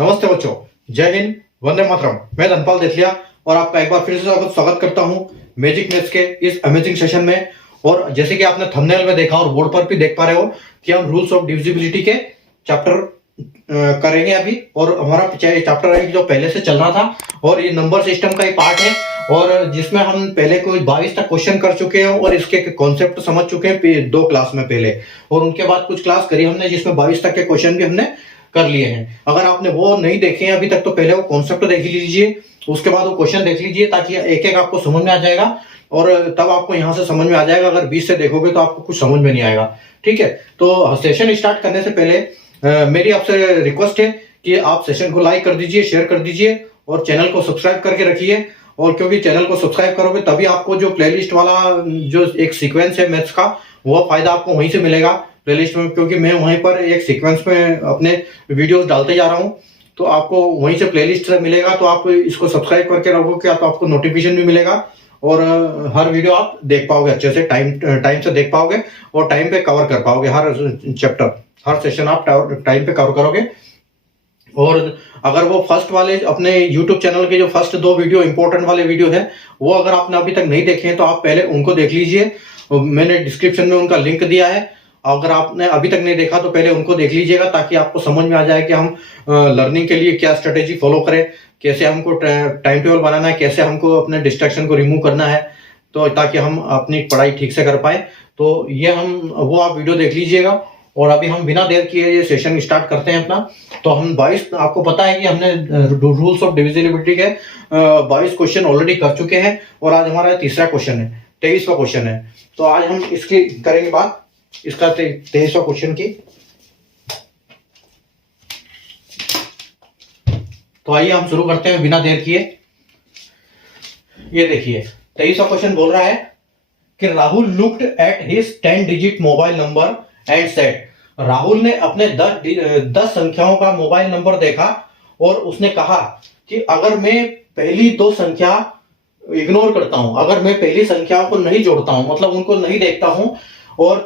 नमस्ते बच्चों, जय हिंद, वंदे मातरम। मैं धनपाल देथलिया और आपका एक बार फिर से स्वागत करता हूं मैजिक मैथ्स के इस अमेजिंग सेशन में। और जैसे कि आपने थंबनेल में देखा और बोर्ड पर भी देख पा रहे हो कि हम रूल्स ऑफ डिविजिबिलिटी के चैप्टर करेंगे अभी। और हमारा चैप्टर है जो पहले से चल रहा था और ये नंबर सिस्टम का ही पार्ट है, और जिसमें हम पहले कोई 22 तक क्वेश्चन कर चुके हैं और इसके कॉन्सेप्ट समझ चुके हैं दो क्लास में पहले, और उनके बाद कुछ क्लास करी हमने जिसमें 22 तक के क्वेश्चन भी हमने कर लिए हैं। अगर आपने वो नहीं देखे हैं अभी तक तो पहले वो कॉन्सेप्ट देख लीजिए, उसके बाद वो क्वेश्चन देख लीजिए ताकि एक एक आपको समझ में आ जाएगा, और तब आपको यहाँ से समझ में आ जाएगा। अगर 20 से देखोगे तो आपको कुछ समझ में नहीं आएगा। ठीक है, तो सेशन स्टार्ट करने से पहले मेरी आपसे रिक्वेस्ट है कि आप सेशन को लाइक कर दीजिए, शेयर कर दीजिए और चैनल को सब्सक्राइब करके रखिए। और क्योंकि चैनल को सब्सक्राइब करोगे तभी आपको जो प्लेलिस्ट वाला जो एक सीक्वेंस है मैथ्स का, वो फायदा आपको वहीं से मिलेगा प्लेलिस्ट में, क्योंकि मैं वहीं पर एक सीक्वेंस में अपने वीडियोस डालते जा रहा हूं, तो आपको वहीं से प्लेलिस्ट से मिलेगा। तो आप इसको सब्सक्राइब करके रखोगे तो आपको नोटिफिकेशन भी मिलेगा और हर वीडियो आप देख पाओगे, अच्छे से टाइम से देख पाओगे और टाइम पे कवर कर पाओगे। हर चैप्टर, हर सेशन आप टाइम पे कवर करोगे। और अगर वो फर्स्ट वाले अपने YouTube चैनल के जो फर्स्ट 2 वीडियो इंपॉर्टेंट वाले वीडियो है, वो अगर आपने अभी तक नहीं देखे हैं तो आप पहले उनको देख लीजिए। मैंने डिस्क्रिप्शन में उनका लिंक दिया है। अगर आपने अभी तक नहीं देखा तो पहले उनको देख लीजिएगा ताकि आपको समझ में आ जाए कि हम लर्निंग के लिए क्या स्ट्रेटेजी फॉलो करें, कैसे हमको टाइम टेबल बनाना है, कैसे हमको अपने डिस्ट्रैक्शन को रिमूव करना है, तो ताकि हम अपनी पढ़ाई ठीक से कर पाए। तो ये वो आप वीडियो देख लीजिएगा। और अभी हम बिना देर किए ये सेशन स्टार्ट करते हैं अपना। तो हम 22, आपको पता है कि हमने रूल्स ऑफ डिविजिबिलिटी के 22 क्वेश्चन ऑलरेडी कर चुके हैं और आज हमारा तीसरा क्वेश्चन है, 23वां क्वेश्चन है। तो आज हम इसकी करेंगे बात, इसका 23वां क्वेश्चन की। तो आइए हम शुरू करते हैं बिना देर किए। ये देखिए 23वां क्वेश्चन बोल रहा है कि Rahul looked at his 10 digit mobile number and said. Rahul ने अपने 10 संख्याओं का मोबाइल नंबर देखा और उसने कहा कि अगर मैं पहली 2 संख्या इग्नोर करता हूं, अगर मैं पहली संख्याओं को नहीं जोड़ता हूं, मतलब उनको नहीं देखता हूं, और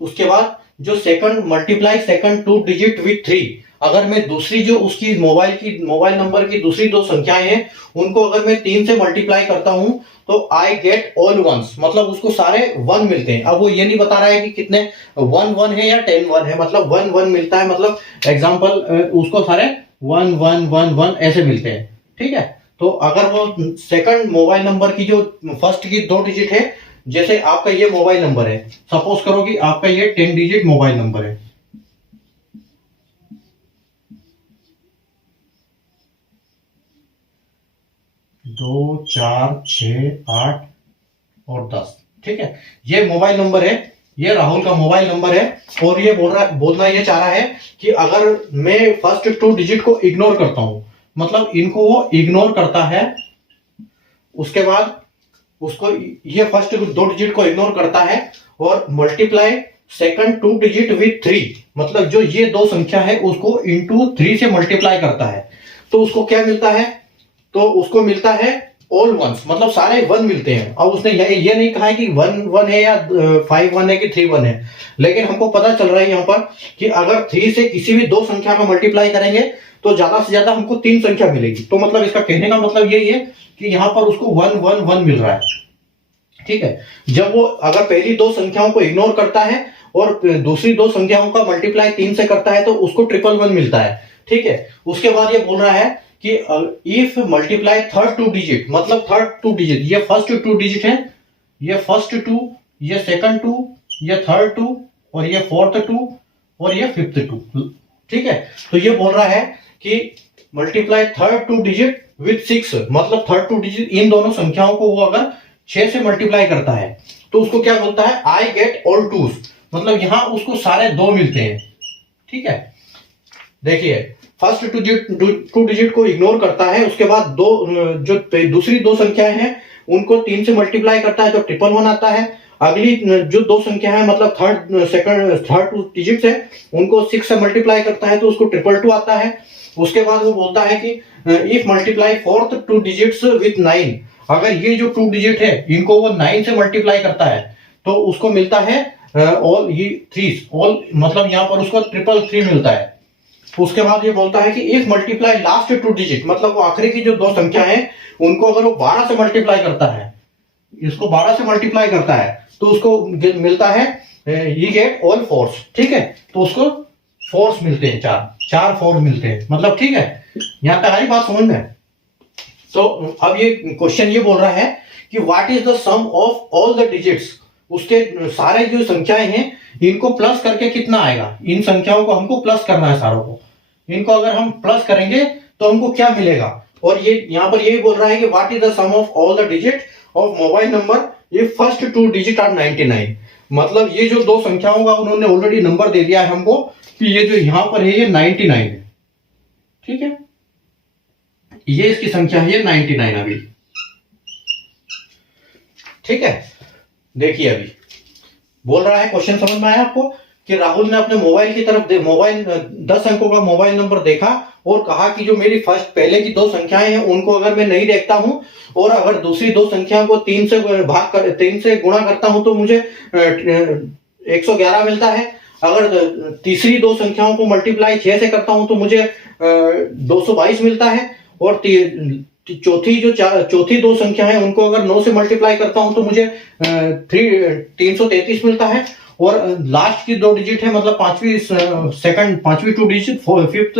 उसके बाद जो second multiply second 2 digit with 3, अगर मैं दूसरी जो उसकी मोबाइल नंबर की दूसरी 2 संख्याएं हैं उनको अगर मैं 3 से मल्टीप्लाई करता हूं तो आई गेट ऑल वंस, मतलब उसको सारे 1 मिलते हैं। अब वो ये नहीं बता रहा है कि कितने 1 1 है या 10 1 है, मतलब 1 1 मिलता है, मतलब एग्जांपल उसको सारे 1 1 1 1 ऐसे मिलते हैं। ठीक है, तो अगर वो सेकंड मोबाइल नंबर की जो फर्स्ट की 2 डिजिट है, जैसे आपका ये मोबाइल नंबर है, सपोज करो कि आपका ये 10 डिजिट मोबाइल नंबर है, दो 4 6 8 और 10। ठीक है, ये मोबाइल नंबर है, ये राहुल का मोबाइल नंबर है। और ये बोलना ये चाह रहा है कि अगर मैं फर्स्ट 2 डिजिट को इग्नोर करता हूं, मतलब इनको वो इग्नोर करता है, उसके बाद उसको ये फर्स्ट 2 डिजिट को इग्नोर करता है और मल्टीप्लाई सेकंड 2 डिजिट विथ 3, मतलब जो ये 2 संख्या है उसको इनटू 3 से मल्टीप्लाई करता है, तो उसको क्या मिलता है? तो उसको मिलता है ऑल वंस, मतलब सारे 1 मिलते हैं। अब उसने ये नहीं कहा है कि 1 1 है या 5 1 है कि 3 1 है, लेकिन हमको पता चल रहा है यहाँ पर कि अगर 3 से किसी भी 2 संख्या का मल्टीप्लाई करेंगे तो ज्यादा से ज्यादा हमको 3 संख्या मिलेगी। तो मतलब इसका कहने का मतलब यही है कि यहाँ पर उसको 1 1 1 मिल रहा है। ठीक है, जब वो अगर पहली 2 संख्याओं को इग्नोर करता है और दूसरी 2 संख्याओं का मल्टीप्लाई 3 से करता है तो उसको 1 1 मिलता है। ठीक है, उसके बाद ये बोल रहा है कि इफ मल्टीप्लाई थर्ड 2 डिजिट, मतलब थर्ड 2 डिजिट, ये फर्स्ट 2 डिजिट है, ये फर्स्ट 2, ये सेकंड 2, ये थर्ड 2 और ये फोर्थ 2 और ये फिफ्थ 2। ठीक है, तो ये बोल रहा है कि मल्टीप्लाई थर्ड 2 डिजिट विथ 6, मतलब थर्ड 2 डिजिट इन दोनों संख्याओं को वो अगर 6 से मल्टीप्लाई करता है तो उसको क्या बोलता है? आई गेट ऑल 2, मतलब यहां उसको सारे 2 मिलते हैं। ठीक है, देखिए फर्स्ट 2 डिजिट को इग्नोर करता है, उसके बाद जो दूसरी 2 संख्याएं हैं उनको 3 से मल्टीप्लाई करता है तो 1 1 आता है। अगली जो 2 संख्या है, मतलब थर्ड 2 डिजिट है, उनको 6 से मल्टीप्लाई करता है तो उसको 2 2 आता है। उसके बाद वो बोलता है कि if multiply fourth 2 digits with 9, अगर ये जो 2 डिजिट है इनको वो 9 से मल्टीप्लाई करता है तो उसको मिलता है ऑल ये 3, ऑल मतलब यहाँ पर उसको 3 3 मिलता है। उसके बाद ये बोलता है कि इफ मल्टीप्लाई लास्ट 2 डिजिट, मतलब वो आखिरी की जो 2 संख्या है उनको अगर वो 12 से मल्टीप्लाई करता है, इसको 12 से मल्टीप्लाई करता है तो उसको मिलता है ये गेट ऑल फोर्स, ठीक है। तो उसको फोर्स मिलते हैं, चार फोर्स मिलते हैं, मतलब ठीक है। यहां तक हमारी बात समझ में। तो अब ये क्वेश्चन ये बोल रहा है कि what is the sum of all the digits, उसके सारे जो संख्याएं हैं इनको प्लस करके कितना आएगा। इन संख्याओं को हमको प्लस करना है सारों को, इनको अगर हम प्लस करेंगे तो हमको क्या मिलेगा। और ये यहां पर ये बोल रहा है कि what is the sum of all the digit of mobile number, ये फर्स्ट 2 डिजिट आर 99, मतलब ये जो 2 संख्याओं का उन्होंने ऑलरेडी नंबर दे दिया है हमको कि ये जो यहां पर है ये 99 है, ठीक है। ये इसकी संख्या है, ये 99 अभी, ठीक है। देखिए अभी बोल रहा है, क्वेश्चन समझ में आया आपको, कि राहुल ने अपने मोबाइल की तरफ मोबाइल 10 अंकों का मोबाइल नंबर देखा और कहा कि जो मेरी फर्स्ट पहले की 2 संख्याएं हैं उनको अगर मैं नहीं देखता हूं और अगर दूसरी 2 संख्याओं को 3 से गुणा करता हूं तो मुझे 111 मिलता है। अगर तीसरी 2 संख्याओं को मल्टीप्लाई 6 से करता हूं तो मुझे 222 मिलता है। और चौथी 2 संख्या है उनको अगर 9 से मल्टीप्लाई करता हूं तो मुझे 333 मिलता है। और लास्ट की 2 डिजिट है, मतलब पांचवी 2 डिजिट, फिफ्थ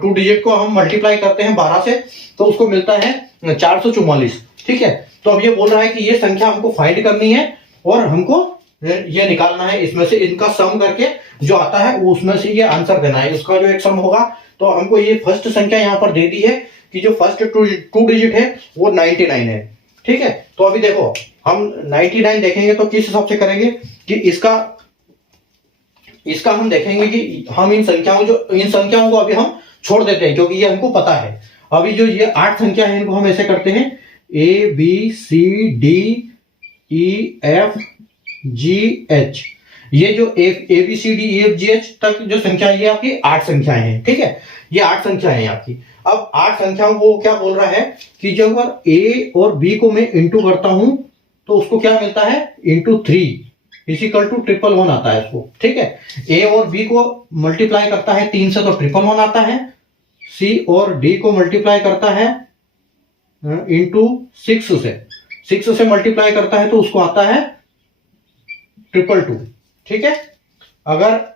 2 डिजिट को हम मल्टीप्लाई करते हैं 12 से तो उसको मिलता है 444, ठीक है। तो अब ये बोल रहा है कि ये संख्या हमको फाइंड करनी है और हमको ये निकालना है, इसमें से इनका सम करके जो आता है उसमें से ये आंसर देना है। इसका जो एक सम होगा तो हमको ये फर्स्ट संख्या यहां पर दे दी है कि जो फर्स्ट 2 डिजिट है वो 99 है, ठीक है। तो अभी देखो हम 99 देखेंगे तो किस हिसाब से करेंगे कि इसका हम देखेंगे कि हम इन संख्याओं को अभी हम छोड़ देते हैं क्योंकि ये हमको पता है। अभी जो ये 8 संख्या है इनको हम ऐसे करते हैं ABCDEF GH, ये जो ABCDEFGH तक जो संख्या है ये आपकी 8 संख्याएं हैं, ठीक है। ये 8 संख्याएं हैं आपकी। अब 8 संख्याओं को क्या बोल रहा है कि जब अगर A और B को मैं इंटू करता हूं तो उसको क्या मिलता है इंटू 3 इजिकल टू 111 आता है इसको, ठीक है। A और B को मल्टीप्लाई करता है 3 से तो 111 आता है। C और D को मल्टीप्लाई करता है इंटू 6 से मल्टीप्लाई करता है तो उसको आता है 222, ठीक है। अगर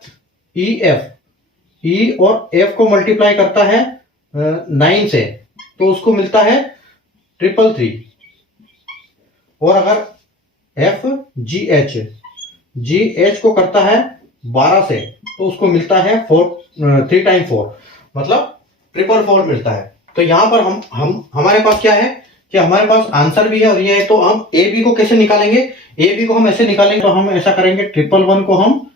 E और F को मल्टीप्लाई करता है 9 से तो उसको मिलता है 333। और अगर GH को करता है 12 से तो उसको मिलता है 3 टाइम 4, मतलब 444 मिलता है। तो यहां पर हम हमारे पास क्या है कि हमारे पास आंसर भी है और ये है। तो हम AB को कैसे निकालेंगे, AB को हम ऐसे निकालेंगे, तो हम ऐसा करेंगे 111 को हम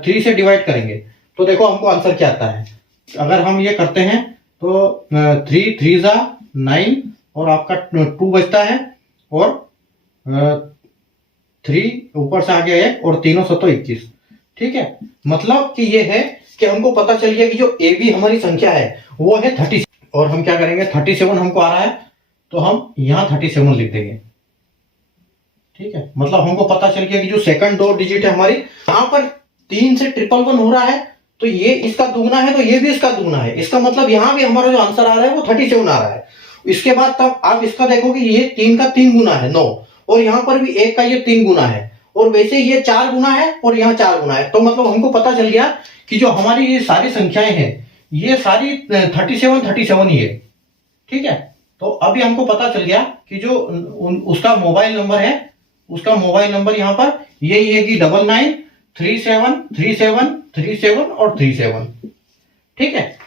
3 से डिवाइड करेंगे तो देखो हमको आंसर क्या आता है। अगर हम ये करते हैं तो 3 3 जा 9 और आपका 2 बचता है और 3 ऊपर से आ गया 1 और 3 7 21, ठीक है। मतलब कि ये है कि हमको पता चल गया कि जो AB हमारी संख्या है वो है 37 और हम क्या करेंगे 37 हमको आ रहा है तो हम यहां 37 लिख देंगे, ठीक है। मतलब हमको पता चल गया कि जो सेकंड 2 डिजिट है हमारी, यहां पर 3 से 111 हो रहा है तो ये इसका दुगना है तो ये भी इसका दुगना है। इसका मतलब यहां भी हमारा जो आंसर आ रहा है वो 37 आ रहा है। इसके बाद तब आप इसका देखोगे ये 3 का 3 गुना है 9 और यहां पर भी 1 का ये 3 गुना है और वैसे ये 4 गुना है और यहाँ 4 गुना है। तो मतलब हमको पता चल गया कि जो हमारी ये सारी संख्याएं हैं ये सारी 37 ही है, ठीक है। तो अभी हमको पता चल गया कि जो उसका मोबाइल नंबर है, उसका मोबाइल नंबर यहाँ पर यही है कि 99373737 और 37, ठीक है।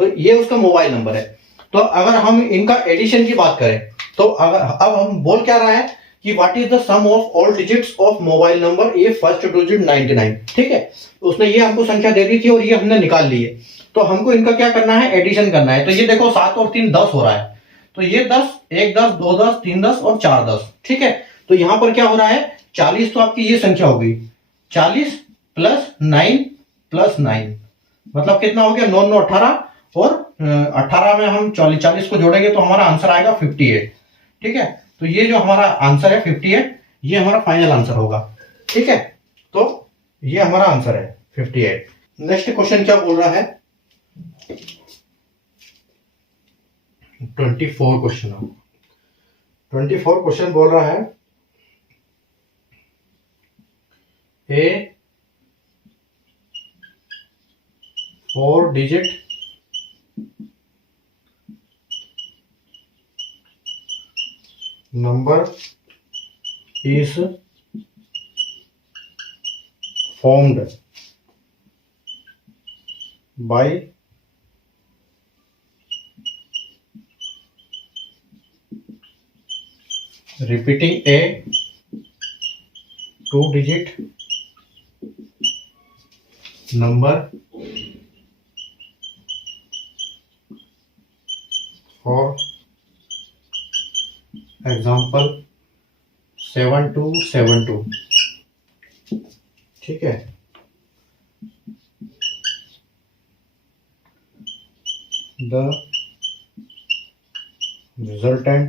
तो ये उसका मोबाइल नंबर है। तो अगर हम इनका एडिशन की बात करें तो अब हम बोल क्या रहा है कि what is the sum of all digits of mobile number, ये फर्स्ट डिजिट 99, ठीक है। उसने ये हमको संख्या दे दी थी और ये हमने निकाल ली है। तो हमको इनका क्या करना है, एडिशन करना है। तो ये देखो 7 और 3 10 हो रहा है तो ये 10 1 10 2 10 3 10 और 4 10, ठीक है। तो यहां पर क्या हो रहा है 40, तो आपकी ये संख्या हो गई 40 प्लस 9 प्लस 9, मतलब कितना हो गया 9 9 18 और 18 में हम 40 को जोड़ेंगे तो हमारा आंसर आएगा 58, ठीक है। तो ये जो हमारा आंसर है 58, ये हमारा फाइनल आंसर होगा, ठीक है। तो ये हमारा आंसर है 58। नेक्स्ट क्वेश्चन क्या बोल रहा है 24 क्वेश्चन 24 क्वेश्चन बोल रहा है ए 4 digit number is formed by repeating a 2-digit number for example 7272। ठीक है, the resultant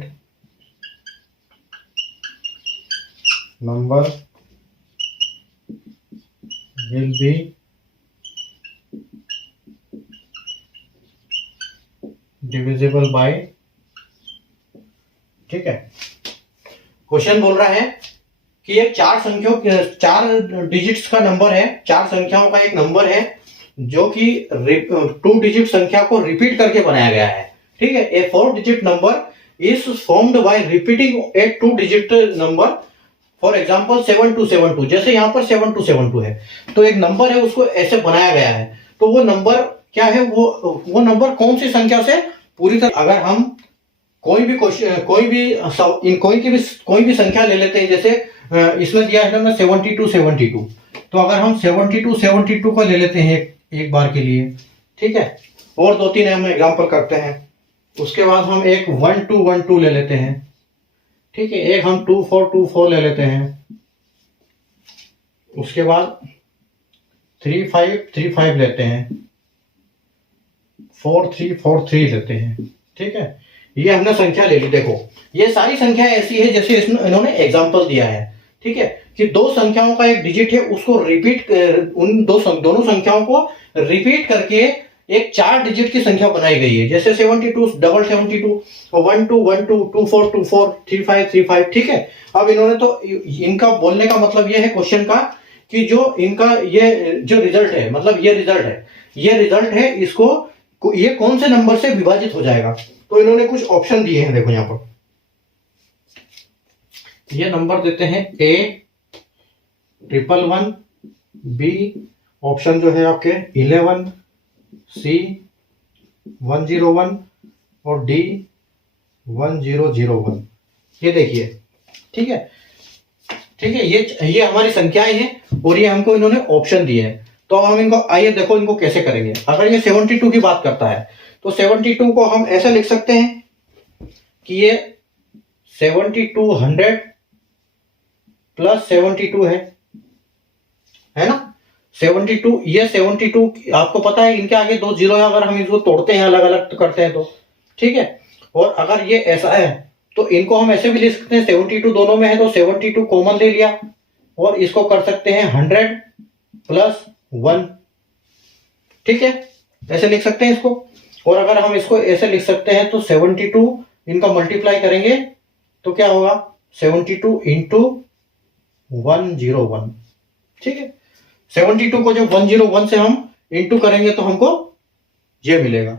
number will be divisible by. ठीक है, क्वेश्चन बोल रहा है कि एक चार डिजिट्स का नंबर है, चार संख्याओं का एक नंबर है जो कि 2 डिजिट संख्या को रिपीट करके बनाया गया है। ठीक है, ए 4 digit number is formed by repeating A 2 digit number for example 7272। जैसे यहाँ पर 7272 है तो एक नंबर है उसको ऐसे बनाया गया है, तो वो नंबर क्या है, वो नंबर कौन सी संख्या से पूरी तरह, अगर हम कोई भी संख्या ले लेते हैं, जैसे इसमें दिया है ना 7272, तो अगर हम 7272 को ले लेते हैं एक बार के लिए। ठीक है, और 2-3 हम एग्जांपल करते हैं। उसके बाद हम एक 1212 ले लेते हैं। ठीक है, एक हम 2424 ले लेते हैं। उसके बाद 3535 लेते हैं, 4343 लेते हैं। ठीक है, ये हमने संख्या ले ली। देखो ये सारी संख्या ऐसी है जैसे इन्होंने एग्जांपल दिया है। ठीक है, कि दो संख्याओं का एक डिजिट है उसको रिपीट, उन दोनों संख्याओं को रिपीट करके एक 4 डिजिट की संख्या बनाई गई है, जैसे 72 772 1212 2424 3535। ठीक है, अब इन्होंने तो इनका बोलने का मतलब ये है क्वेश्चन का कि जो इनका ये जो रिजल्ट है, मतलब ये रिजल्ट है इसको ये कौन से नंबर से विभाजित हो जाएगा। तो इन्होंने कुछ ऑप्शन दिए हैं, देखो यहां पर ये नंबर देते हैं A111, B ऑप्शन जो है आपके 11, C 101 और D 1001। ये देखिए। ठीक है, ये हमारी संख्याएं हैं और ये हमको इन्होंने ऑप्शन दिए हैं। तो हम इनको आइए देखो इनको कैसे करेंगे। अगर ये 72 की बात करता है तो 72 को हम ऐसे लिख सकते हैं कि ये 7200 प्लस 72 है ना। 72, ये 72 आपको पता है इनके आगे 2 जीरो है, अगर हम इसको तोड़ते हैं अलग अलग करते हैं तो। ठीक है, और अगर ये ऐसा है तो इनको हम ऐसे भी लिख सकते हैं, 72 दोनों में है तो 72 कॉमन ले लिया और इसको कर सकते हैं 100 प्लस 1। ठीक है, ऐसे लिख सकते हैं इसको। और अगर हम इसको ऐसे लिख सकते हैं तो 72 इनका मल्टीप्लाई करेंगे तो क्या होगा, 72 इंटू 101। ठीक है, 72 को जब 101 से हम इंटू करेंगे तो हमको ये मिलेगा।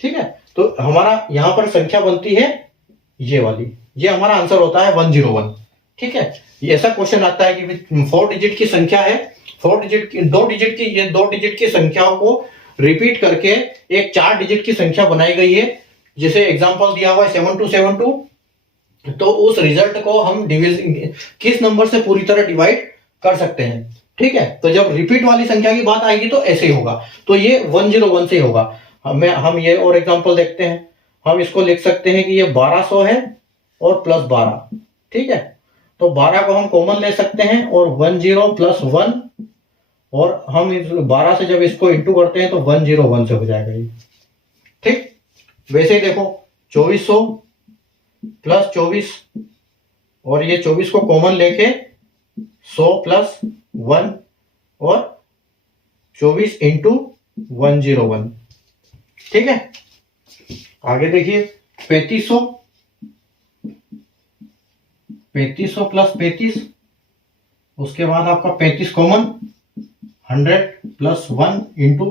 ठीक है, तो हमारा यहां पर संख्या बनती है ये वाली, ये हमारा आंसर होता है 101। ठीक है, ये ऐसा क्वेश्चन आता है कि 4 डिजिट की संख्या है, 2 डिजिट की संख्याओं को रिपीट करके एक 4 डिजिट की संख्या बनाई गई है, जिसे एग्जांपल दिया हुआ है 7272। तो उस रिजल्ट को हम किस नंबर से पूरी तरह डिवाइड कर सकते हैं। ठीक है, तो जब रिपीट वाली संख्या की बात आएगी तो ऐसे ही होगा, तो ये 101 से ही होगा। हम ये और एग्जांपल देखते हैं। हम इसको लिख सकते हैं कि ये 1200 है और प्लस 12। ठीक है, तो 12 को हम कॉमन ले सकते हैं और 10 प्लस 1, और हम इस 12 से जब इसको इंटू करते हैं तो 101 से हो जाएगा ये। ठीक, वैसे ही देखो 2400 प्लस 24, और ये 24 को कॉमन लेके 100 प्लस 1 और 24 इंटू 101। ठीक है, आगे देखिए 3500, 3500 प्लस 35, उसके बाद आपका 35 कॉमन, 100 प्लस 1 इंटू,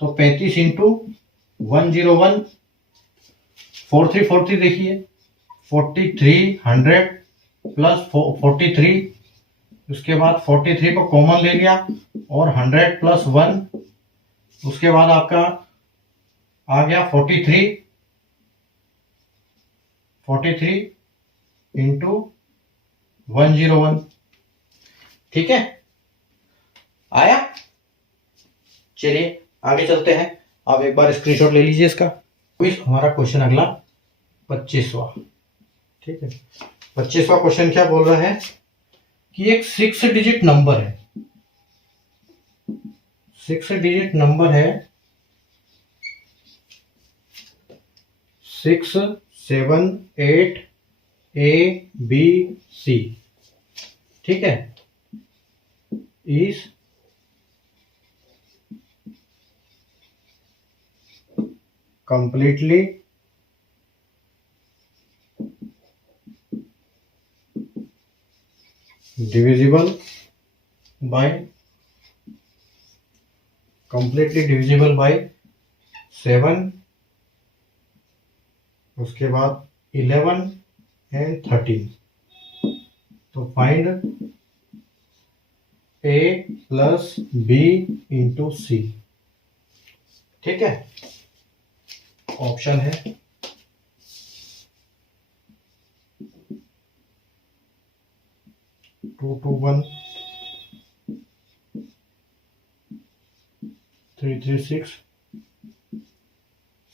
तो 35 इंटू 101, 4343 देखिए 43, 100 प्लस 43, उसके बाद 43 को कॉमन ले लिया और 100 प्लस 1, उसके बाद आपका आ गया 43 इंटू 101, ठीक है, आया। चलिए आगे चलते हैं, आप एक बार स्क्रीनशॉट ले लीजिए इसका। हमारा क्वेश्चन अगला 25वां, ठीक है। 25वां क्वेश्चन क्या बोल रहा है कि एक 6 डिजिट नंबर है, 6 डिजिट नंबर है 6, 7, 8 ABC, ठीक है, इज completely divisible by 7, उसके बाद 11 एंड 13, तो find A plus B into C, ठीक है। ऑप्शन है 221, 336,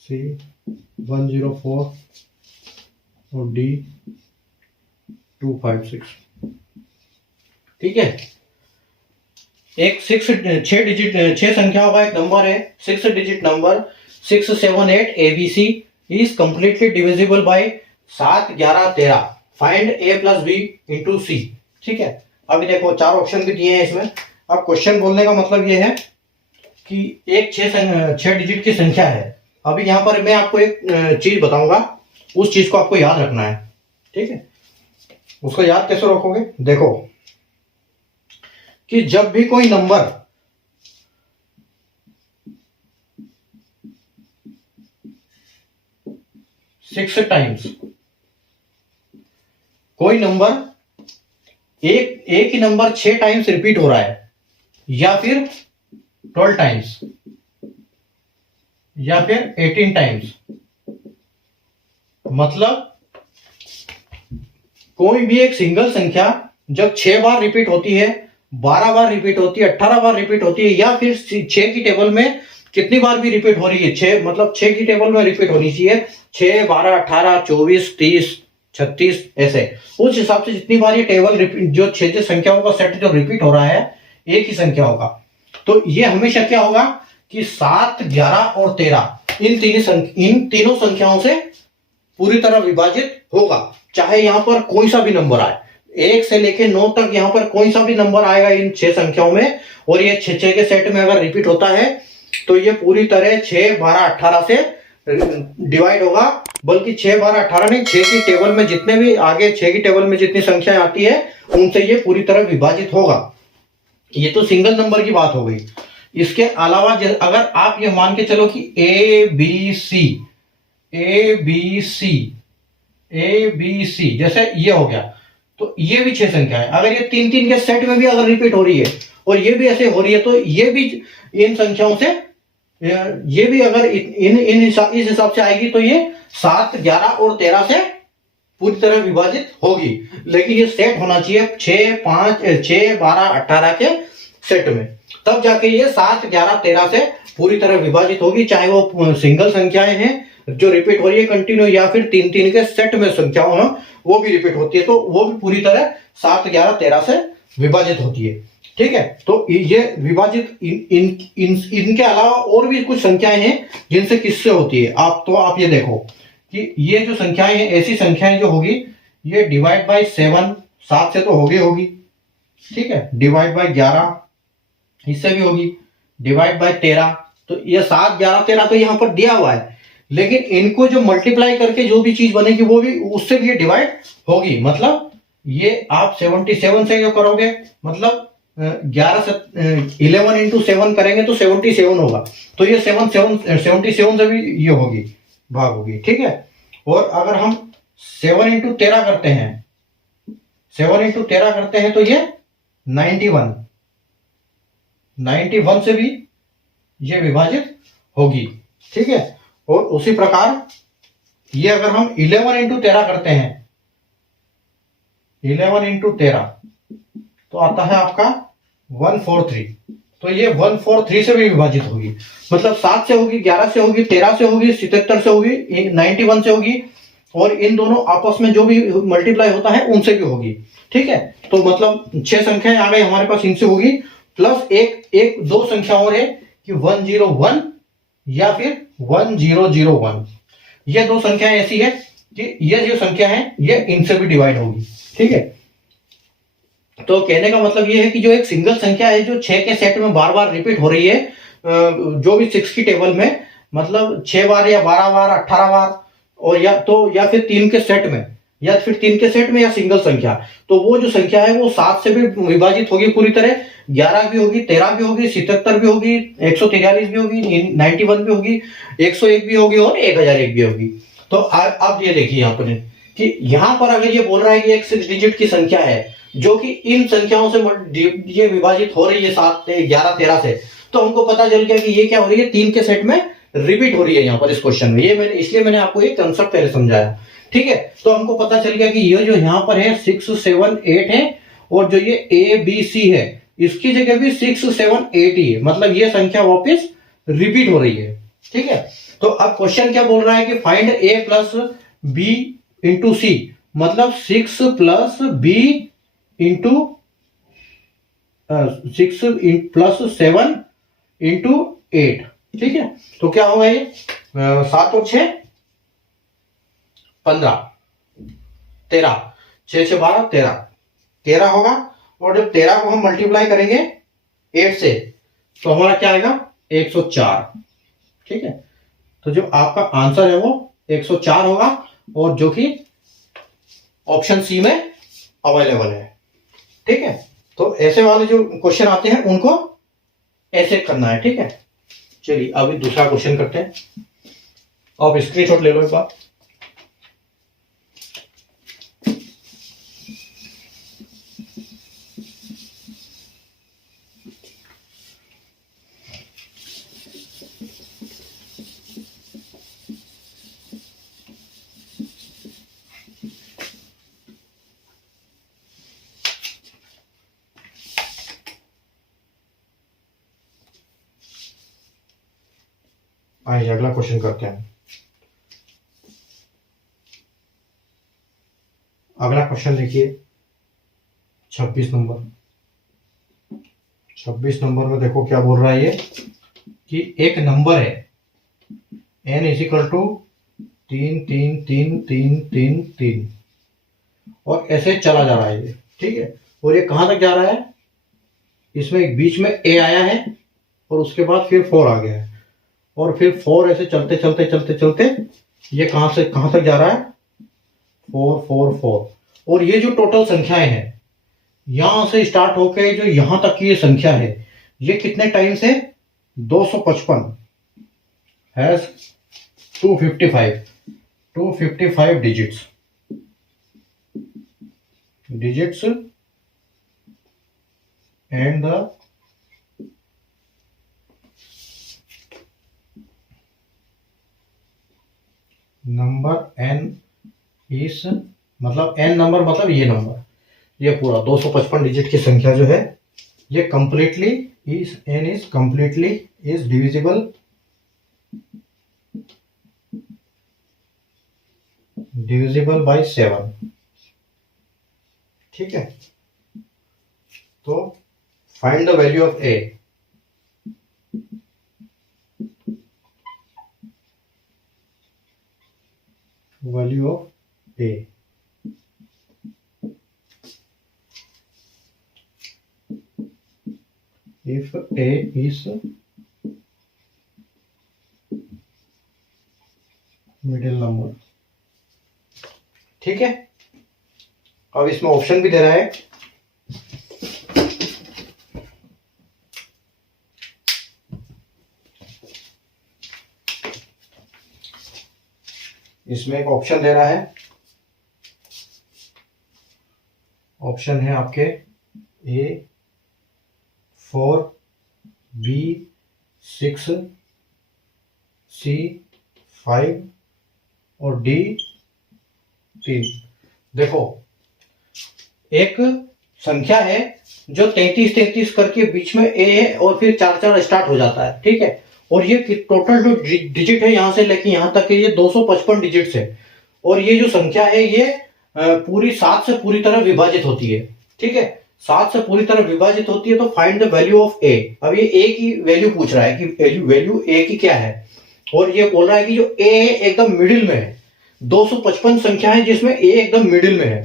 C 104 और D 256, ठीक है। एक 6 संख्याओं का एक नंबर है, 6 digit number 6, 7, 8 ABC is completely divisible by 7, 11, 13, find A plus B into C, ठीक है। अभी देखो 4 ऑप्शन भी दिए हैं इसमें। अब क्वेश्चन बोलने का मतलब ये है कि एक 6 डिजिट की संख्या है। अभी यहाँ पर मैं आपको एक चीज बताऊंगा, उस चीज को आपको याद रखना है, ठीक है। उसको याद कैसे रखोगे, देखो कि जब भी कोई नंबर 6 टाइम्स, कोई नंबर एक ही नंबर 6 टाइम्स रिपीट हो रहा है, या फिर 12 टाइम्स, या फिर 18 टाइम्स, मतलब कोई भी एक सिंगल संख्या जब 6 बार रिपीट होती है, 12 बार रिपीट होती है, 18 बार रिपीट होती है, या फिर 6 की टेबल में कितनी बार भी रिपीट हो रही है, 6 मतलब 6 की टेबल में रिपीट होनी चाहिए, 6, 12, 18, 24, 30, 36, ऐसे उस हिसाब से जितनी बार ये टेबल रिपीट, जो 6 संख्याओं का सेट जो रिपीट हो रहा है एक ही संख्या होगा, तो ये हमेशा क्या होगा कि 7, 11 और 13 इन तीनों संख्याओं से पूरी तरह विभाजित होगा, चाहे यहां पर कोई सा भी नंबर आए, 1 से लेके 9 तक यहां पर कोई सा भी नंबर आएगा इन 6 संख्याओं में, और ये 6 के सेट में अगर रिपीट होता है तो ये पूरी तरह 6, 12, 18 से डिवाइड होगा, बल्कि 6, 12, 18 नहीं, 6 की टेबल में जितने भी आगे 6 की टेबल में जितनी संख्याएं आती है उनसे ये पूरी तरह विभाजित होगा। ये तो सिंगल नंबर की बात हो गई। इसके अलावा अगर आप ये मान के चलो कि ए बी सी जैसे ये हो गया, तो ये भी 6 संख्या है, अगर ये 3-3 के सेट में भी अगर रिपीट हो रही है और ये भी ऐसे हो रही है, तो ये भी इन संख्याओं से, ये भी अगर इस हिसाब से आएगी तो ये 7, 11 और 13 से पूरी तरह विभाजित होगी, लेकिन ये सेट होना चाहिए 6, 12, 18 के सेट में, तब जाके ये 7, 11, 13 से पूरी तरह विभाजित होगी, चाहे वो सिंगल संख्याएं हैं जो रिपीट हो रही है कंटिन्यू, या फिर 3-3 के सेट में संख्याओं हैं वो भी रिपीट होती है, तो वो भी पूरी तरह 7, 11, 13 से विभाजित होती है, ठीक है। तो ये विभाजित इनके अलावा और भी कुछ संख्याएं हैं जिनसे किससे होती है, आप ये देखो कि ये जो संख्याएं हैं, ऐसी संख्याएं जो होगी ये डिवाइड बाय 7 से तो होगी, ठीक है, डिवाइड बाय 11 इससे भी होगी, डिवाइड बाय 13, तो ये 7, 11, 13 तो यहाँ पर दिया हुआ है, लेकिन इनको जो मल्टीप्लाई करके जो भी चीज बनेगी वो भी उससे भी ये डिवाइड होगी। मतलब ये आप 77 से जो करोगे, मतलब 11 से 11 इंटू 7 करेंगे तो 77 होगा, तो ये 77 से भी ये होगी, भाग होगी, ठीक है। और अगर हम 7 इंटू 13 करते हैं, 7 इंटू 13 करते हैं तो ये 91 से भी ये विभाजित होगी, ठीक है। और उसी प्रकार ये अगर हम 11 इंटू 13 करते हैं, 11 इंटू 13 तो आता है आपका 143, तो ये 143 से भी विभाजित होगी। मतलब 7 से होगी, 11 से होगी, 13 से होगी, 77 से होगी, 91 से होगी, और इन दोनों आपस में जो भी मल्टीप्लाई होता है उनसे भी होगी, ठीक है। तो मतलब 6 संख्याएं आ गई हमारे पास, इनसे होगी, प्लस एक दो संख्या और है कि 101 या फिर 1001। ये दो संख्याएं ऐसी है कि ये जो संख्या है ये इनसे भी डिवाइड होगी, ठीक है। तो कहने का मतलब ये है कि जो एक सिंगल संख्या है जो 6 के सेट में बार बार रिपीट हो रही है, जो भी 6 की टेबल में, मतलब 6 बार या 12 बार, 18 बार, और या फिर 3 के सेट में, या फिर 3 के सेट में, या सिंगल संख्या, तो वो जो संख्या है वो 7 से भी विभाजित होगी पूरी तरह, 11 भी होगी, 13 भी होगी, 77 भी होगी, 143 भी होगी, 91 भी होगी, 101 भी होगी, और 1001 भी होगी। तो अब ये देखिए यहाँ पर कि यहाँ पर अगर ये बोल रहा है कि एक 6 डिजिट की संख्या है जो कि इन संख्याओं से ये विभाजित हो रही है, 7 से, 11, 13 से, तो हमको पता चल गया कि ये क्या हो रही है, 3 के सेट में रिपीट हो रही है यहाँ पर इस क्वेश्चन में। ये इसलिए मैंने आपको एक कंसेप्ट पहले समझाया, ठीक है। तो हमको पता चल गया कि ये जो यहाँ पर है 6, 7, 8 है, और जो ये ABC है इसकी जगह भी 6, 7, 8 ही है, मतलब ये संख्या वापस रिपीट हो रही है, ठीक है। तो अब क्वेश्चन क्या बोल रहा है कि find A plus B into C, मतलब 6 plus B into 6 plus 7 into 8, ठीक है। तो क्या होगा ये 7 और 6 15, 13, 6 6 12, 13 होगा। और जब 13 को हम मल्टीप्लाई करेंगे 8 से तो हमारा क्या आएगा 104, ठीक है। तो जो आपका आंसर है वो 104 होगा, और जो कि ऑप्शन सी में अवेलेबल है, ठीक है। तो ऐसे वाले जो क्वेश्चन आते हैं उनको ऐसे करना है, ठीक है। चलिए अभी दूसरा क्वेश्चन करते हैं, आप स्क्रीनशॉट ले लो एक बार। आइए अगला क्वेश्चन करते हैं। अगला क्वेश्चन देखिए 26 नंबर। 26 नंबर में देखो क्या बोल रहा है ये कि एक नंबर है n इज इक्वल टू 3 3 3 3 3 3, और ऐसे चला जा रहा है ये, ठीक है। और ये कहां तक जा रहा है, इसमें एक बीच में a आया है, और उसके बाद फिर 4 आ गया है, और फिर 4 ऐसे चलते चलते चलते चलते ये कहां से कहां तक जा रहा है 4 4 4। और ये जो टोटल संख्याएं हैं यहां से स्टार्ट होकर जो यहां तक की ये संख्या है, ये कितने टाइम से 255 has 255 digits and the number n इस, मतलब n नंबर मतलब ये नंबर, ये पूरा 255 डिजिट की संख्या जो है ये completely is n is completely is divisible by 7, ठीक है। तो find the value of a। Value of a, if a is middle number. ठीक है, अब इसमें ऑप्शन भी दे रहा है। इसमें एक ऑप्शन दे रहा है, ऑप्शन है आपके A4, B6, C5 और D3। देखो, एक संख्या है जो 33-33 करके बीच में ए है और फिर 4-4 स्टार्ट हो जाता है। ठीक है, और ये टोटल जो डिजिट है यहां से लेके यहां तक के ये 255 डिजिट्स है। और ये जो संख्या है ये पूरी 7 से पूरी तरह विभाजित होती है। ठीक है, 7 से पूरी तरह विभाजित होती है। तो फाइंड द वैल्यू ऑफ ए। अब ये ए की वैल्यू पूछ रहा है कि वैल्यू ए की क्या है, और ये बोल रहा है कि जो ए है एकदम मिडिल में है। 255 संख्या है जिसमें ए एकदम मिडिल में है।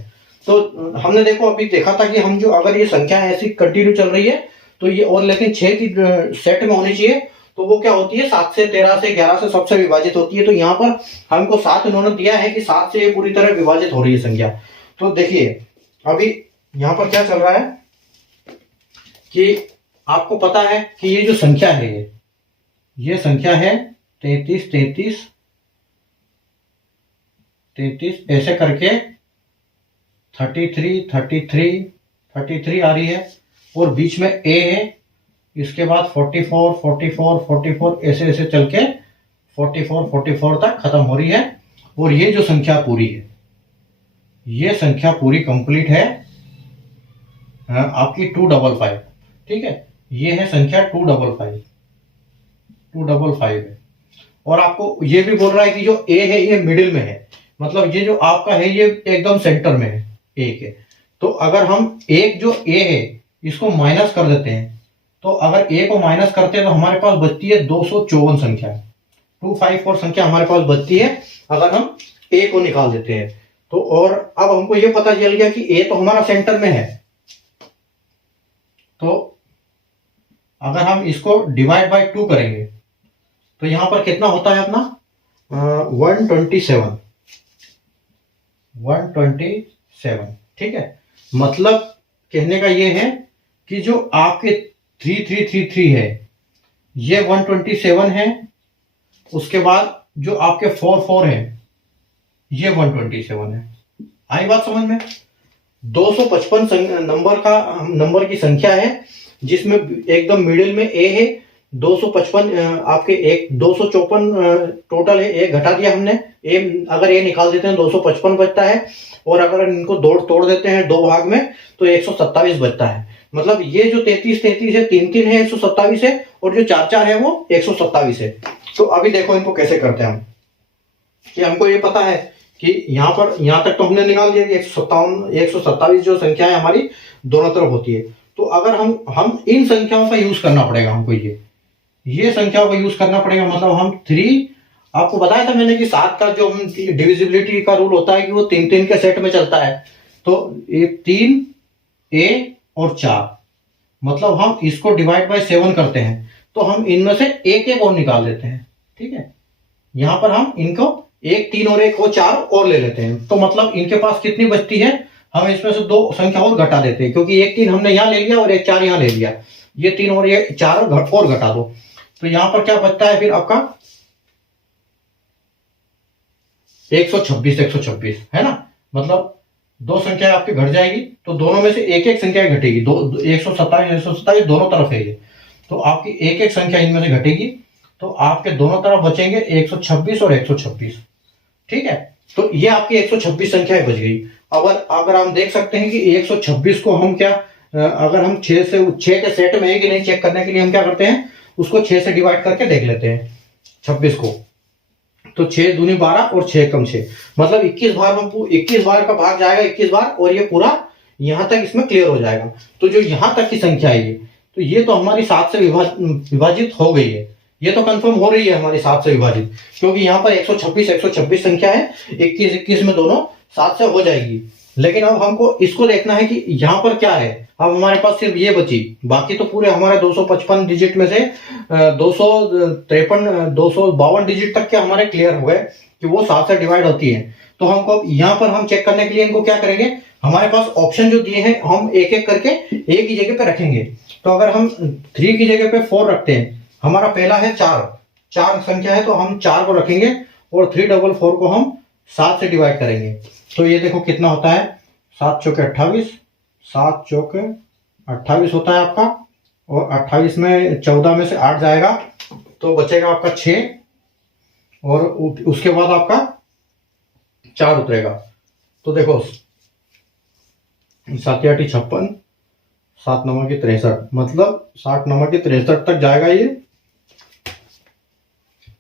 तो हमने देखो अभी देखा था कि हम जो अगर ये संख्या ऐसी कंटिन्यू चल रही है तो ये, और लेकिन 6 की सेट में होनी चाहिए, तो वो क्या होती है 7 से 13 से 11 से सबसे विभाजित होती है। तो यहाँ पर हमको 7 इन्होंने दिया है कि 7 से ये पूरी तरह विभाजित हो रही है संख्या। तो देखिए अभी यहाँ पर क्या चल रहा है कि आपको पता है कि ये जो संख्या है ये संख्या है 33 33 33 ऐसे करके 33 33 33 आ रही है, और बीच में ए है, इसके बाद 44 44 44 ऐसे ऐसे चल के 44 44 तक खत्म हो रही है। और ये जो संख्या पूरी है, ये संख्या पूरी कंप्लीट है आपकी 255। ठीक है, ये है संख्या 255 है। और आपको ये भी बोल रहा है कि जो ए है ये मिडिल में है, मतलब ये जो आपका है ये एकदम सेंटर में है एक है। तो अगर हम एक जो ए है इसको माइनस कर देते हैं, तो अगर ए को माइनस करते हैं तो हमारे पास बचती है 254 संख्या, 254 संख्या हमारे पास बचती है अगर हम ए को निकाल देते हैं। तो और अब हमको ये पता चल गया कि ए तो हमारा सेंटर में है। तो अगर हम इसको डिवाइड बाय 2 करेंगे तो यहां पर कितना होता है अपना 127। ठीक है, मतलब कहने का ये है कि जो आपके 3333 है ये 127 है, उसके बाद जो आपके 44 है ये 127 है। आई बात समझ में? 255 नंबर की संख्या है जिसमें एकदम मिडिल में ए है। 255 आपके 254 टोटल है, ए घटा दिया हमने। ए अगर ए निकाल देते हैं 255 बचता है, और अगर इनको तोड़ देते हैं 2 भाग में तो 127 बचता है। मतलब ये जो 33 33 है 3 3 है 127 है, और जो 4 4 है वो 127 है। तो अभी देखो इनको कैसे करते हैं हम, कि हमको ये पता है कि यहाँ तक तो हमने निकाल दिया कि 127 जो संख्या है हमारी दोनों तरफ होती है। तो अगर हम इन संख्याओं का यूज करना पड़ेगा हमको, ये संख्याओं का यूज करना पड़ेगा। मतलब हम 3, आपको बताया था मैंने कि 7 का जो डिविजिबिलिटी का रूल होता है कि वो 3 3 के सेट में चलता है। तो ये 3 ए और 4, मतलब हम इसको डिवाइड बाय 7 करते हैं तो हम इनमें से एक एक और निकाल देते हैं। ठीक है, यहां पर हम इनको 1 3 और 1 और 4 और ले लेते हैं। तो मतलब इनके पास कितनी बचती है, हम इसमें से 2 संख्या और घटा देते हैं, क्योंकि 1 3 हमने यहां ले लिया और 1 4 यहां ले लिया। ये 3 और ये 4 और घटा दो, तो यहां पर क्या बचता है फिर आपका 126 है ना। मतलब 2 संख्या आपके घट जाएगी तो दोनों में से एक एक संख्या घटेगी। 127 दोनों तरफ है ये, तो आपकी एक एक संख्या इनमें से घटेगी, तो आपके दोनों तरफ बचेंगे 126 और 126। ठीक है, तो ये आपकी 126 संख्या बच गई। अगर हम देख सकते हैं कि 126 को हम क्या, अगर हम 6 के सेट में है कि नहीं चेक करने के लिए हम क्या करते हैं, उसको 6 से डिवाइड करके देख लेते हैं 26 को। तो 6 दूनी 12 और 6 कम 6, मतलब 21 बार का भाग जाएगा 21 बार, और ये पूरा यहां तक इसमें क्लियर हो जाएगा। तो जो यहां तक की संख्या है तो ये तो हमारी 7 से विभाजित हो गई है, ये तो कंफर्म हो रही है हमारी 7 से विभाजित, क्योंकि यहाँ पर 126 संख्या है, 21 में दोनों 7 से हो जाएगी। लेकिन अब हमको इसको देखना है कि यहाँ पर क्या है, अब हमारे पास सिर्फ ये बची, बाकी तो पूरे हमारे 255 डिजिट में से 252 डिजिट तक के हमारे क्लियर हो गए कि वो 7 से डिवाइड होती है। तो हमको अब यहाँ पर हम चेक करने के लिए इनको क्या करेंगे, हमारे पास ऑप्शन जो दिए हैं हम एक एक करके एक ही जगह पे रखेंगे। तो अगर हम 3 की जगह पे 4 रखते हैं, हमारा पहला है 4 संख्या है तो हम 4 को रखेंगे और 344 को हम 7 से डिवाइड करेंगे। तो ये देखो कितना होता है, 7 चौके 28, 7 चौके 28 होता है आपका, और 28 में 14 में से 8 जाएगा तो बचेगा आपका 6, और उसके बाद आपका 4 उतरेगा। तो देखो 7 8 56, 7 9 की 63, मतलब 60 9 की 63 तक जाएगा ये,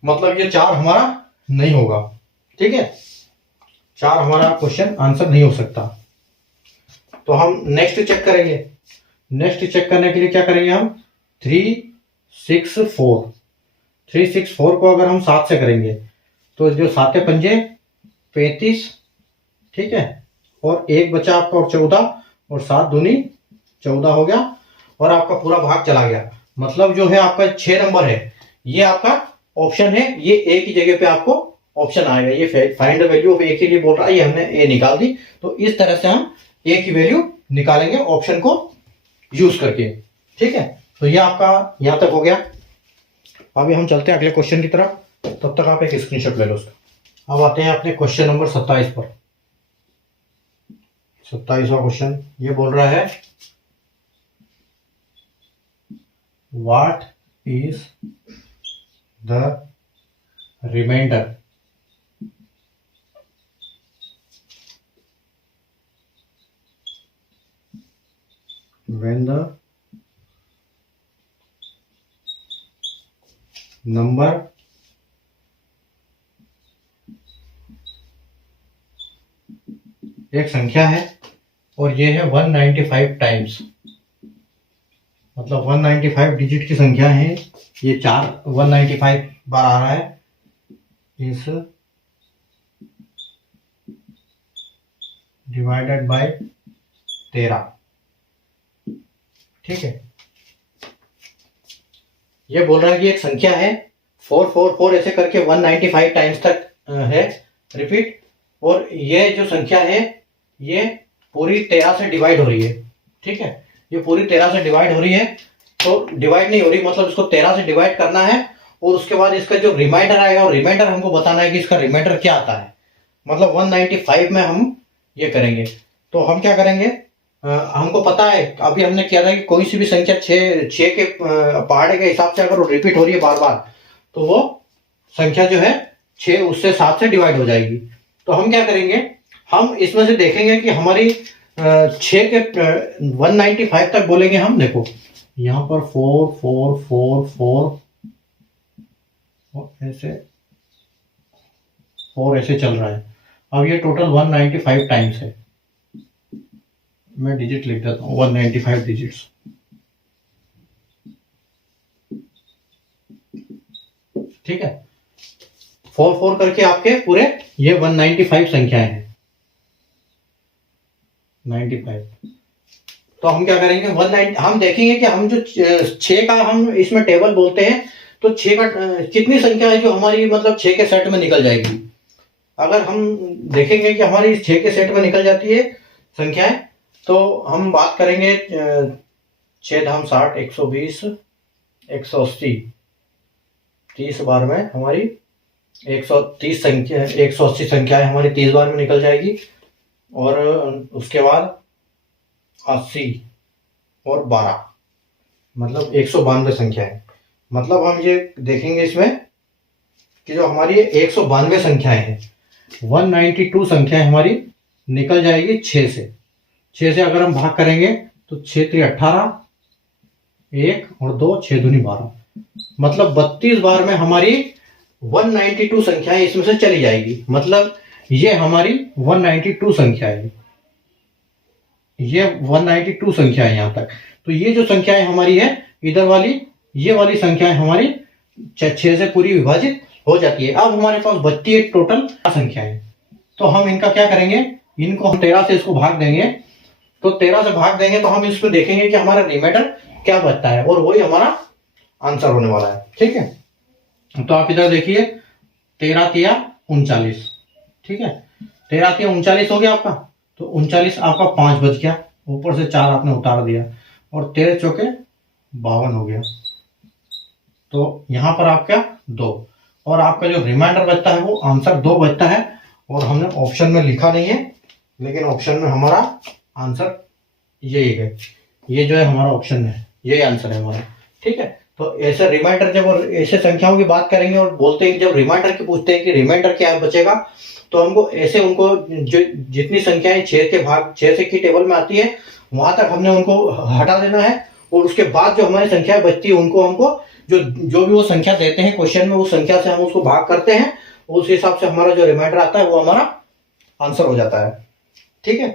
मतलब ये 4 हमारा नहीं होगा। ठीक है, 4 हमारा क्वेश्चन आंसर नहीं हो सकता। तो हम नेक्स्ट चेक करेंगे। नेक्स्ट चेक करने के लिए क्या करेंगे हम, 364 को अगर हम 7 से करेंगे तो जो 7 पंजे 35, ठीक है, और एक बचा आपका और 14, और 7 दूनी 14 हो गया, और आपका पूरा भाग चला गया। मतलब जो है आपका 6 नंबर है, ये आपका ऑप्शन है, ये ए की जगह पे आपको ऑप्शन आएगा। ये फाइंड द वैल्यू ऑफ ए के लिए बोल रहा है, ये हमने ए निकाल दी। तो इस तरह से हम ए की वैल्यू निकालेंगे ऑप्शन को यूज करके। ठीक है, तो ये आपका यहां तक हो गया। अभी हम चलते हैं अगले क्वेश्चन की तरफ, तब तक आप एक स्क्रीनशॉट ले लो उसका। अब आते हैं अपने क्वेश्चन नंबर 27 पर। 27वां क्वेश्चन ये बोल रहा है, what is the reminder when the number एक संख्या है और ये है 195 टाइम्स, मतलब 195 डिजिट की संख्या है ये, 195 बार आ रहा है इस डिवाइडेड बाय 13। ठीक है, ये बोल रहा है कि एक संख्या है 444 ऐसे करके 195 टाइम्स तक है रिपीट, और ये जो संख्या है ये पूरी 13 से डिवाइड हो रही है। ठीक है, ये पूरी 13 से डिवाइड हो रही है, तो डिवाइड नहीं हो रही, मतलब इसको 13 से डिवाइड करना है, और उसके बाद इसका जो रिमाइंडर आएगा और रिमाइंडर हमको बताना है कि इसका रिमाइंडर क्या आता है। मतलब 195 में हम ये करेंगे। तो हम क्या करेंगे, हमको पता है, अभी हमने किया था कि कोई सी भी संख्या 6 के पहाड़े के हिसाब से अगर वो रिपीट हो रही है बार बार, तो वो संख्या जो है 6 उससे 7 से डिवाइड हो जाएगी। तो हम क्या करेंगे, हम इसमें से देखेंगे कि हमारी 6 के 195 तक बोलेंगे हम। देखो यहाँ पर 4 4 4 4 ऐसे 4 ऐसे चल रहा है। अब ये टोटल 195 टाइम्स है, मैं डिजिट लिख देता हूँ, 195 डिजिट्स। ठीक है, 4 4 करके आपके पूरे ये 195 संख्याएं हैं, 95। तो हम क्या करेंगे, 19 हम देखेंगे कि हम जो 6 का हम इसमें टेबल बोलते हैं, तो 6 का कितनी संख्या है जो हमारी मतलब 6 के सेट में निकल जाएगी। अगर हम देखेंगे कि हमारी 6 के सेट में निकल जाती है संख्याएं, तो हम बात करेंगे 6 धाम 60, 120, 180, 30 बार में हमारी 130 संख्या, 180 संख्याएं हमारी 30 बार में निकल जाएगी, और उसके बाद 80 और 12, मतलब 192 संख्या है। मतलब हम ये देखेंगे इसमें कि जो हमारी 192 संख्याएं हैं, 192 संख्या हमारी निकल जाएगी 6 से। 6 से अगर हम भाग करेंगे तो 6 3 18, 1 और 2, 6 दूनी 12, मतलब 32 बार में हमारी 192 संख्याएं इसमें से चली जाएगी। मतलब ये हमारी 192 संख्या है, ये 192 संख्या है यहाँ तक। तो ये जो संख्याएं हमारी है इधर वाली, ये वाली संख्याएं हमारी 6 से पूरी विभाजित हो जाती है। अब हमारे पास बचती है टोटल संख्याएं, तो हम इनका क्या करेंगे, इनको हम 13 से इसको भाग देंगे, तो 13 से भाग देंगे तो हम इसमें देखेंगे कि हमारा रिमाइंडर क्या बचता है और वही हमारा आंसर होने वाला है। ठीक है, तो आप इधर देखिए 13 तिया 39। ठीक है, 13 तिया 39 हो गया आपका, तो 39 आपका 5 बच गया, ऊपर से 4 आपने उतार दिया और 13 चौके 52 हो गया। तो यहां पर आपका 2 और आपका जो रिमाइंडर बचता है वो आंसर 2 बचता है। और हमने ऑप्शन में लिखा नहीं है, लेकिन ऑप्शन में हमारा आंसर यही है, ये जो है हमारा ऑप्शन है, यही आंसर है हमारा। ठीक है, तो ऐसे रिमाइंडर जब और ऐसे संख्याओं की बात करेंगे और बोलते हैं कि जब रिमाइंडर की पूछते हैं कि रिमाइंडर क्या बचेगा, तो हमको ऐसे उनको जो जितनी संख्याएं 6 के भाग 6 से की टेबल में आती है वहां तक हमने उनको हटा देना है और उसके बाद जो हमारी संख्या बचती है उनको हमको जो भी वो संख्या देते हैं क्वेश्चन में उस संख्या से हम उसको भाग करते हैं, उस हिसाब से हमारा जो रिमाइंडर आता है वो हमारा आंसर हो जाता है। ठीक है,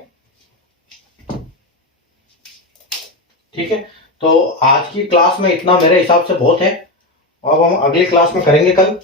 ठीक है, तो आज की क्लास में इतना मेरे हिसाब से बहुत है। अब हम अगली क्लास में करेंगे, कल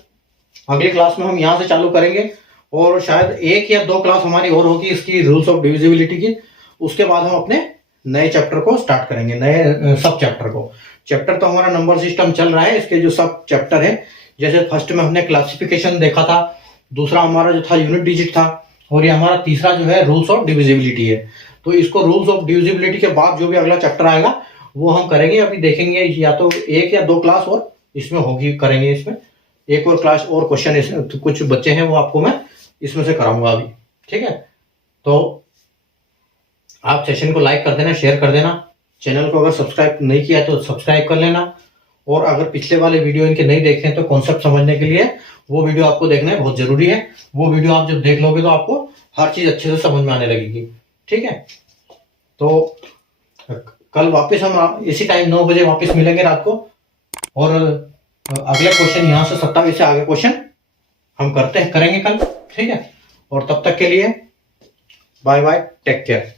अगली क्लास में हम यहाँ से चालू करेंगे और शायद 1 या 2 क्लास हमारी और होगी इसकी रूल्स ऑफ डिविजिबिलिटी की। उसके बाद हम अपने नए चैप्टर को स्टार्ट करेंगे, नए सब चैप्टर को। चैप्टर तो हमारा नंबर सिस्टम चल रहा है, इसके जो सब चैप्टर है, जैसे फर्स्ट में हमने क्लासिफिकेशन देखा था, दूसरा हमारा जो था यूनिट डिजिट था, और ये हमारा तीसरा जो है रूल्स ऑफ डिविजिबिलिटी है। तो इसको रूल्स ऑफ डिविजिबिलिटी के बाद जो भी अगला चैप्टर आएगा वो हम करेंगे। अभी देखेंगे या तो 1 या 2 क्लास और इसमें होगी, करेंगे इसमें 1 और क्लास और क्वेश्चन तो कुछ बच्चे हैं वो आपको मैं इसमें से कराऊंगा अभी। ठीक है, तो आप सेशन को लाइक कर देना, शेयर कर देना, चैनल को अगर सब्सक्राइब नहीं किया तो सब्सक्राइब कर लेना, और अगर पिछले वाले वीडियो इनके नहीं देखे तो कॉन्सेप्ट समझने के लिए वो वीडियो आपको देखना है, बहुत जरूरी है। वो वीडियो आप जब देख लोगे तो आपको हर चीज अच्छे से समझ में आने लगेगी। ठीक है, तो कल वापस हम इसी टाइम 9 बजे वापस मिलेंगे रात को, और अगले क्वेश्चन यहाँ से 27 से आगे क्वेश्चन हम करेंगे कल। ठीक है, और तब तक के लिए बाय बाय, टेक केयर।